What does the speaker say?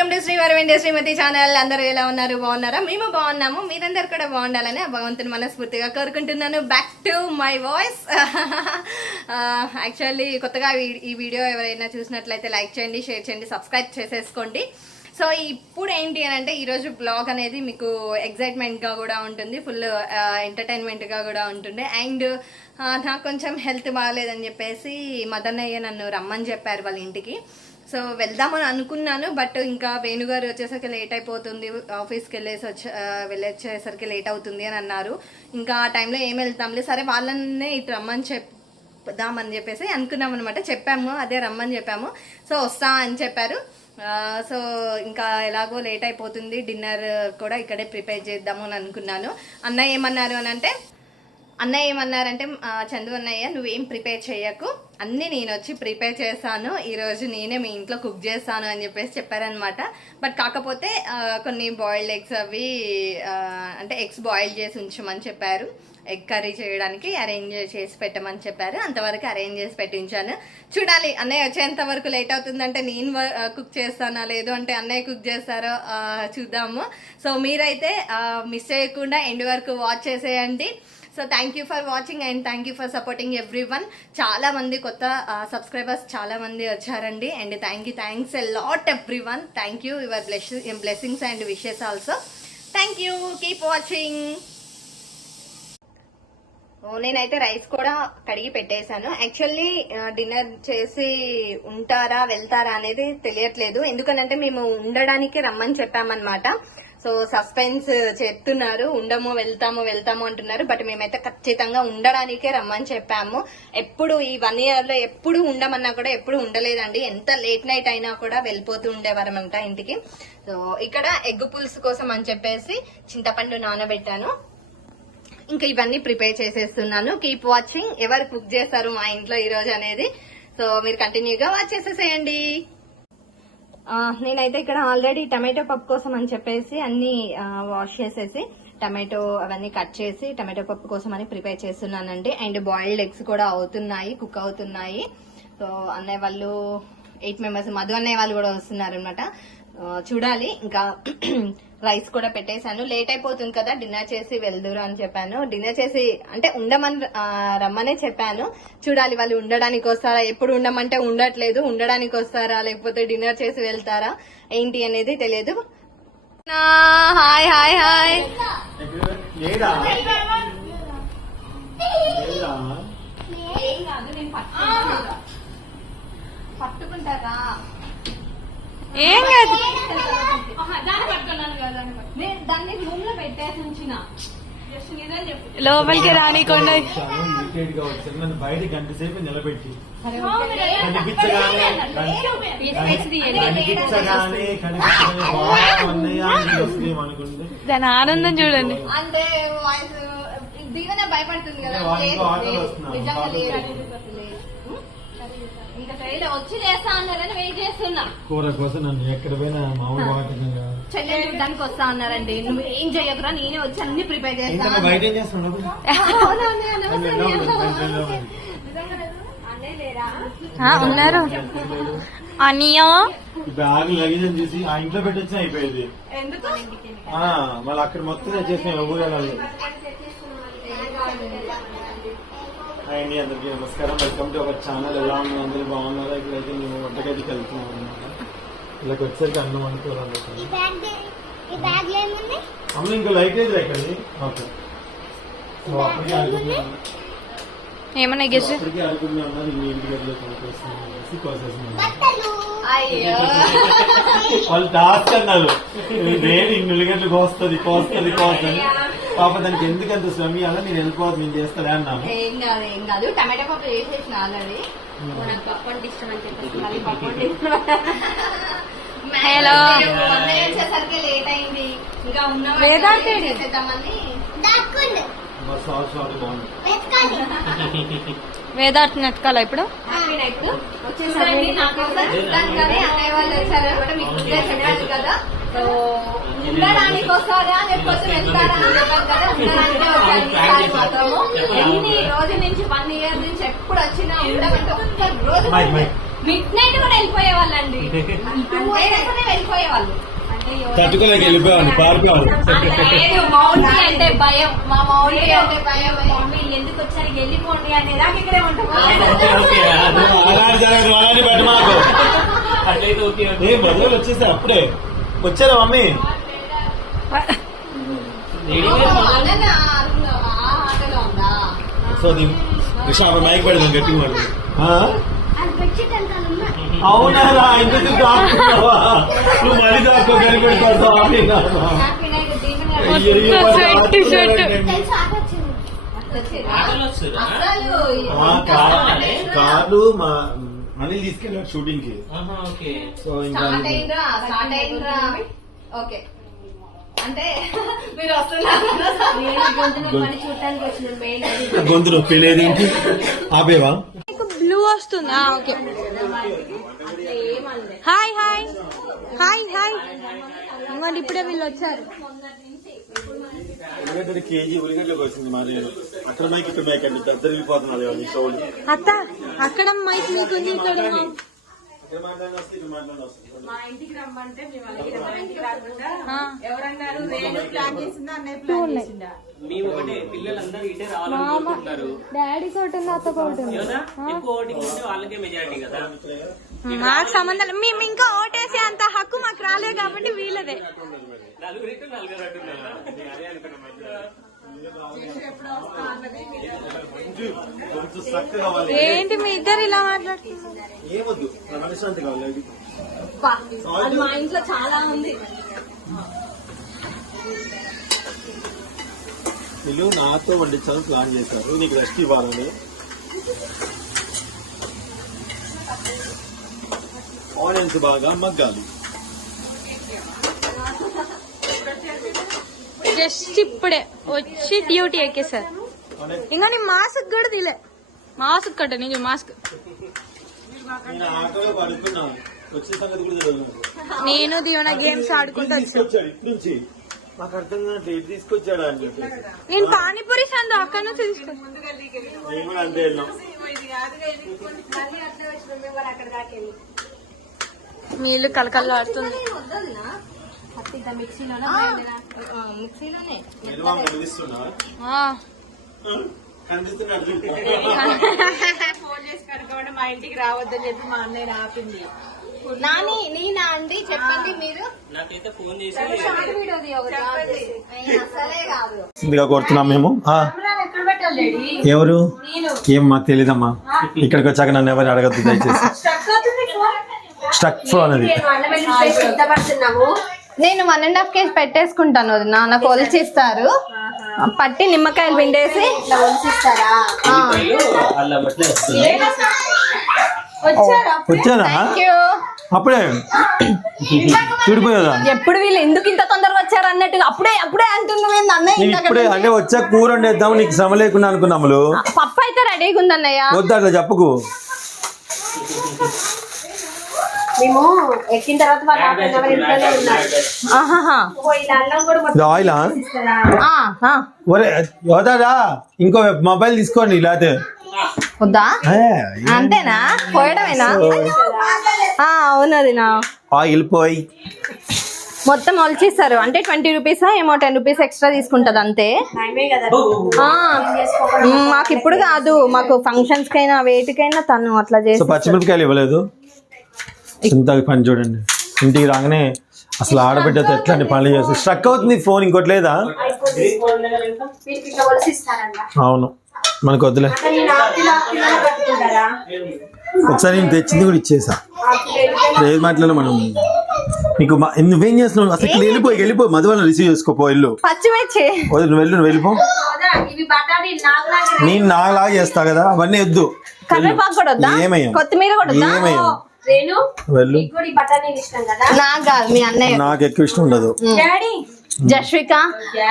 Welcome to శ్రీవారి వెండే శ్రీమతి channel. అందరూ ఎలా ఉన్నారు? బాగున్నారా? మేము బాగున్నాము. మీరందరూ కూడా బాగుండాలని భగవంతుని మనస్ఫూర్తిగా కోరుకుంటున్నాను. Back to my voice. Actually కొత్తగా ఈ వీడియో ఎవరైనా చూసినట్లయితే లైక్ చేయండి, షేర్ చేయండి, సబ్స్క్రైబ్ చేసేసుకోండి. సో ఇప్పుడు ఏంటి అని అంటే ఈరోజు బ్లాగ్ అనేది మీకు ఎగ్జైట్మెంట్గా కూడా ఉంటుంది, ఫుల్ ఎంటర్టైన్మెంట్గా కూడా ఉంటుంది. అండ్ నాకు కొంచెం హెల్త్ బాగాలేదని చెప్పేసి మదన్నయ్య నన్ను రమ్మని చెప్పారు వాళ్ళ ఇంటికి. సో వెళ్దామని అనుకున్నాను, బట్ ఇంకా వేణుగారు వచ్చేసరికి లేట్ అయిపోతుంది, ఆఫీస్కి వెళ్ళొచ్చేసరికి లేట్ అవుతుంది అని అన్నారు. ఇంకా ఆ టైంలో ఏం వెళ్తాంలే, సరే వాళ్ళనే ఇటు రమ్మని చెప్దామని చెప్పేసి అనుకున్నాం అనమాట. చెప్పాము, అదే రమ్మని చెప్పాము. సో వస్తా అని చెప్పారు. సో ఇంకా ఎలాగో లేట్ అయిపోతుంది, డిన్నర్ కూడా ఇక్కడే ప్రిపేర్ చేద్దాము అని అనుకున్నాను. అన్నయ్య ఏమన్నారంటే చందు అన్నయ్య నువ్వేం ప్రిపేర్ చేయకు, అన్నీ నేను వచ్చి ప్రిపేర్ చేస్తాను, ఈరోజు నేనే మీ ఇంట్లో కుక్ చేస్తాను అని చెప్పేసి చెప్పారనమాట. బట్ కాకపోతే కొన్ని బాయిల్డ్ ఎగ్స్ అవి అంటే ఎగ్స్ బాయిల్ చేసి ఉంచమని చెప్పారు, ఎగ్ కర్రీ చేయడానికి అరేంజ్ చేసి పెట్టమని చెప్పారు. అంతవరకు అరేంజ్ చేసి పెట్టించాను. చూడాలి అన్నయ్య వచ్చేంత వరకు లేట్ అవుతుందంటే నేను కుక్ చేస్తానా, లేదు అంటే అన్నయ్య కుక్ చేస్తారో చూద్దాము. సో మీరైతే మిస్ చేయకుండా ఎండ్ వరకు వాచ్ చేసేయండి. So thank you for watching and thank you for supporting everyone. చాలా మంది కొత్త సబ్స్క్రైబర్స్ చాలా మంది వచ్చారండి. And thanks a lot everyone. Thank you, your blessings and wishes also. Thank you, keep watching. నేనైతే రైస్ కూడా కడిగి పెట్టేశాను. యాక్చువల్లీ డిన్నర్ చేసి ఉంటారా వెళ్తారా అనేది తెలియట్లేదు, ఎందుకనంటే మేము ఉండడానికి రమ్మని చెప్పామన్నమాట. సో సస్పెన్స్ చెప్తున్నారు, ఉండము వెళ్తాము అంటున్నారు. బట్ మేమైతే ఖచ్చితంగా ఉండడానికే రమ్మని చెప్పాము. ఎప్పుడు ఈ 1 year లో ఎప్పుడు ఉండమన్నా కూడా ఎప్పుడు ఉండలేదండి. ఎంత లేట్ నైట్ అయినా కూడా వెళ్ళిపోతూ ఉండేవారమంట ఇంటికి. సో ఇక్కడ ఎగ్ పులుసు కోసం అని చెప్పేసి చింతపండు నానబెట్టాను. ఇంకా ఇవన్నీ ప్రిపేర్ చేసేస్తున్నాను. Keep watching. ఎవరు కుక్ చేస్తారు మా ఇంట్లో ఈ రోజు అనేది, సో మీరు కంటిన్యూగా వాచ్ చేసేసేయండి. నేనైతే ఇక్కడ ఆల్రెడీ టమాటో పప్పు కోసం అని చెప్పేసి అన్ని వాష్ చేసేసి టమాటో అవన్నీ కట్ చేసి టమాటో పప్పు కోసం అని ప్రిపేర్ చేస్తున్నానండి. అండ్ బాయిల్డ్ ఎగ్స్ కూడా కుక్ అవుతున్నాయి. సో అన్నయ్య వాళ్ళు 8 members, మధు అన్నయ్య వాళ్ళు కూడా వస్తున్నారు అనమాట. చూడాలి. ఇంకా రైస్ కూడా పెట్టేశాను. లేట్ అయిపోతుంది కదా, డిన్నర్ చేసి వెళ్దురు అని చెప్పాను. డిన్నర్ చేసి అంటే ఉండమని రమ్మనే చెప్పాను. చూడాలి వాళ్ళు ఉండడానికి వస్తారా, ఎప్పుడు ఉండమంటే ఉండట్లేదు, ఉండడానికి వస్తారా లేకపోతే డిన్నర్ చేసి వెళ్తారా ఏంటి అనేది తెలియదు. Hi hi hi. పట్టుకుంటారా? ఏం కాదు, దాన్ని రూమ్ లో పెట్టేసి ఉంచిన లోపలికి రానికుండా బయట గంట సేపు నిలబెట్టి దాని ఆనందం చూడండి. అంటే దిగనే భయపడుతుంది కదా, వచ్చి చేస్తా అన్నారని వెయిట్ చేస్తున్నా. కూర కోసం నన్ను ఎక్కడ పోయినా మామూలు చెల్లె చూడడానికి వస్తా అన్నారండి. నువ్వు ఏం చెయ్యకురా, నేనే వచ్చి అన్ని ప్రిపేర్ చేస్తాను. బయట ఏం చేస్తున్నావు? ఉన్నారు అనియా. బ్యాగ్ లగేజ్ అని చూసి ఆ ఇంట్లో పెట్టొచ్చిన అయిపోయేది. మళ్ళీ అక్కడ మొత్తం చేసిన ఊరేళ్ళు. అండి అందరికీ నమస్కారం, వెల్కమ్ టు అవర్ ఛానల్. ఎలా ఉన్నారు? అందరూ బాగున్నారా? ఇక్కడైతే మేము వంటగదికి వెళ్తున్నాం అనమాట. ఇలాగ వచ్చేసరికి అన్నం అనుకోవాలి. అమ్మ ఇంకో లైట్ లేదు ఎక్కడి. ఓకే, అప్పటికే అనుకుంటున్నాను ఇంటి గదిలో పనిచేస్తున్నాం కోసేస్తున్నాం. వాళ్ళు టాస్క్ అన్నారు, నేను ఇన్ని గంటలకు కోస్తుంది పాప, దానికి ఎందుకంత శ్రమ అలా నేను వెళ్ళిపోతుంది, నేను చేస్తానే అన్నాను. ఏం కాదు, టమాటో పప్పు వేసేసిన ఆల్రెడీ. పప్పు అంటే ఇష్టం అని చెప్పేసి మళ్ళీ పప్పు వచ్చేసరికి లేట్ అయింది. ఇంకా ఉన్నదామని వేదార్థం ఎత్తుకాల ఇప్పుడు వచ్చేసరికి అన్నయ్య వాళ్ళు వచ్చారనమాట. మీకు చెప్పాను కదా, సో ఉండడానికి వస్తారా లేకపోతే వెళ్తారా అని చెప్పాను కదా, ఉండడానికే వచ్చారు మాత్రము. ఎన్ని రోజుల నుంచి 1 year నుంచి ఎప్పుడు వచ్చినా ఉండమంటే ఒక్క రోజు మిడ్ నైట్ కూడా వెళ్ళిపోయే వాళ్ళండి, వెళ్ళిపోయేవాళ్ళు. తట్టుకోలేక వెళ్ళిపోయాను, పారిపోయాను. మౌంటీ అంటే భయం, మా మౌంటీ అంటే భయం. మమ్మీ ఎందుకు వచ్చారు వెళ్ళిపోండి అనేదాకా ఇక్కడే ఉంటాం. మధులు వచ్చేసారు అప్పుడే. వచ్చారా మమ్మీ? సో కృష్ణ మైక్ పెడదాం గట్టి వాళ్ళు. అవునా, ఇంటికి దాక్కున్నావా? నువ్వు మళ్ళీ దాక్కో కనిపెడతావు. కార్లు మనీ తీసుకెళ్ళారు షూటింగ్ కి. సో ఇంకా ఓకే అంటే మీరు వస్తున్నారు, గొంతు నొప్పి లేదు ఆపేవా? బ్లూ వస్తుందా? Okay. Hi hi hi hi. ఇంకోటి ఇప్పుడే వీళ్ళు వచ్చారు. ఉల్లిగడ్డ కేజీ ఉల్లిగడ్డలోకి వచ్చింది మరి. అక్కడ మైక్ ఇక్కడ మైక్ అండి, దద్దరు వెళ్ళిపోతున్నది షోలు. అత్త అక్కడ మైక్ మీకుంది, ఇక్కడ మా ఇంటికి రమ్మంటే మేము అలాగే మా ఇంటికి రాకుండా ఎవరన్నారు రేణు ప్లాన్ చేసిందా అన్నయ్య ప్లాన్ చేసిందా? మేము ఒకటే పిల్లలందరూ ఇటే రావాలనుకుంటున్నారు. డాడీ కోటుంది, అత్త కోటుంది. ఎక్కువ ఓటింగ్ ఉంటే వాళ్ళకే మెజారిటీ కదా. మాకు సంబంధం, మేము ఇంకా ఓటేసే అంత హక్కు మాకు రాలేదు కాబట్టి వీళ్ళదే. నలుగురు అంటున్నారా? అదే అనుకున్నాం. ఏంటి మీ ఇద్దరు ఇలా మాట్లాడుతున్నారు? ఏమొద్దు, మనశ్శాంతి కావాలి. మా ఇంట్లో చాలా ఉంది. వీళ్ళు నాతో వండించాలని ప్లాన్ చేశారు, నీకు రెస్ట్ ఇవ్వాలని. ఆనియన్స్ బాగా మగ్గాలి. జస్ట్ ఇప్పుడే వచ్చి డ్యూటీ ఎక్కేసారు. ఇంకా నీ మాస్క్ కూడా తీలే. మాస్క్ కట్ట నీకు మాస్క్. నేను ఆటోలో పడుకున్నాను, వచ్చే సంగతి కూడా తెలియదు. నేను దీవెన గేమ్స్ ఆడుకుంటా వచ్చాను. తీసుకొచ్చాడు ఇటు నుంచి, నాకు అర్థం కాదు ఎటు తీసుకొచ్చాడా అని చెప్పేసి. నేను పానీపూరి సందు అక్కడ నుంచి తీసుకొచ్చాను. నేను కూడా అంతే వెళ్ళాం. మీ ఇల్లు కలకల్లా ఆడుతుంది. మిక్సీలోనే నిర్మా కనిపిస్తున్నా కనిపిస్తున్నాడు. ఫోన్ చేసి కనుక్కోండి మా ఇంటికి రావద్దని చెప్పి మా అన్నయ్య ఆపింది. నాని నేనా అండి చెప్పండి మీరు. నాకైతే ఫోన్ చేసి అసలే కాదు ఇందుగా కోరుతున్నాం మేము. ఎవరు ఏం మాకు తెలీదమ్మా, ఇక్కడికి వచ్చాక నన్ను ఎవరు అడగద్దు దయచేసి. స్టక్ ఫోన్ అది. నేను 1.5 kg పెట్టేసుకుంటాను, నాకు ఒలిచిస్తారు. పట్టి నిమ్మకాయలు పిండేసి అలా బట్లే వస్తుంది. వచ్చారా అప్పుడే చూడిపోయేదా? ఎప్పుడు వీళ్ళు ఎందుకు ఇంత తొందరగా వచ్చారు అన్నట్టుగా అప్పుడే అప్పుడే అంటున్నావు అన్నయ్య. ఇప్పుడే అంటే వచ్చా కూర వండేద్దాం నీకు శ్రమ లేకుండా అనుకున్నాము. పప్పు అయితే రెడీగా ఉంది అన్నయ్య. వద్దు అట్లా చెప్పకు. మేము ఎక్కిన తర్వాత వాళ్ళ ఇంట్లోనే ఉన్నారు. ఆయిలా ఒరే వద్దా, ఇంకో మొబైల్ తీసుకోండి. లేకపోతే వద్దా? అంతేనా? పోయడమేనా? అవునది నా ఆయిల్ పోయి మొత్తం ఒలిచిస్తారు. అంటే 20 రూపీస్ ఏమో 10 రూపీస్ ఎక్స్ట్రా తీసుకుంటది అంతే. మాకు ఇప్పుడు కాదు, మాకు ఫంక్షన్స్ కైనా వేటికైనా తను అట్లా చేసి. పచ్చిమిరపకాయలు ఇవ్వలేదు. ఇంత పని చూడండి, ఇంటికి రాగానే అసలు ఆడబిడ్డతో ఎట్లాంటి పనులు చేస్తుంది. స్ట్రక్ అవుతుంది ఫోన్, ఇంకోటి లేదా? అవును మనకు వద్దులే. ఒకసారి నేను తెచ్చింది కూడా ఇచ్చేసా. ఏది మాట్లాడాలి మనం. నీకు నువ్వేం చేస్తున్నావు అసలు? వెళ్ళిపో మధువలను రిసీవ్ చేసుకోపో. ఇల్లు పచ్చిమిర్చి నువ్వు వెళ్ళిపో. నేను నాలాగా చేస్తా కదా, అవన్నీ వద్దు. కరివేపాకు కూడా వద్దా? ఏమయ్యా కొత్తిమీర కూడా వద్దా? వెళ్ళు. నాకు కాదు, మీ అన్నయ్య. నాకు ఎక్కువ ఇష్టం ఉండదు. జస్విక